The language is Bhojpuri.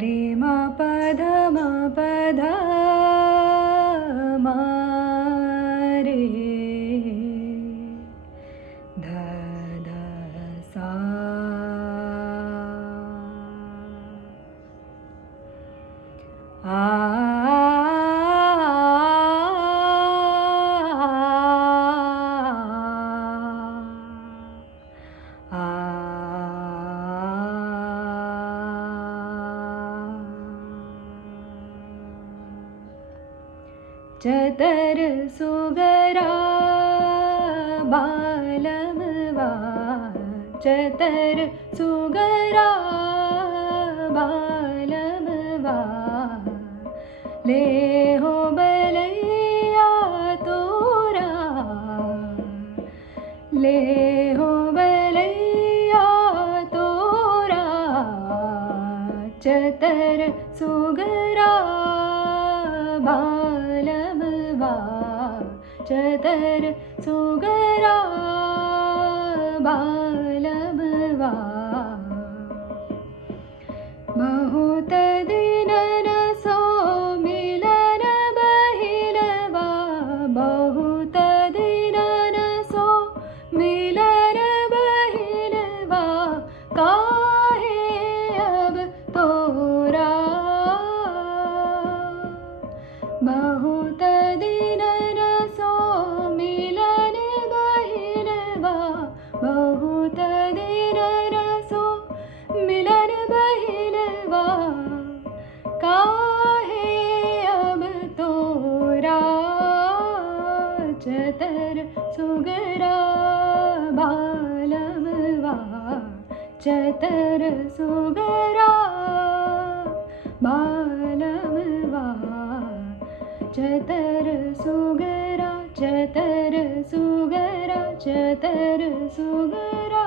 रे मा प ध मा प ध मा रे ध ध सा चतर सुगरा बालमवा चतर सुगरा बालमवा ले हो बलैया तोरा ले हो बलैया तोरा चतर सुगरा बालमवा चतर सुगरा बालमवा बहुत दिनन सो मिलन बहिलवा बहुत दिनन सो मिलन बहिलवा काहे अब तोरा बहुत दिनन सो मिलन बहिलवा बहुत दिनन सो मिलन बहिलवा काहे अब तोरा चतर सुगरा बालमवा चतर सुगरा बालमवा चतर सुगरा चतर सुगरा चतर सुगरा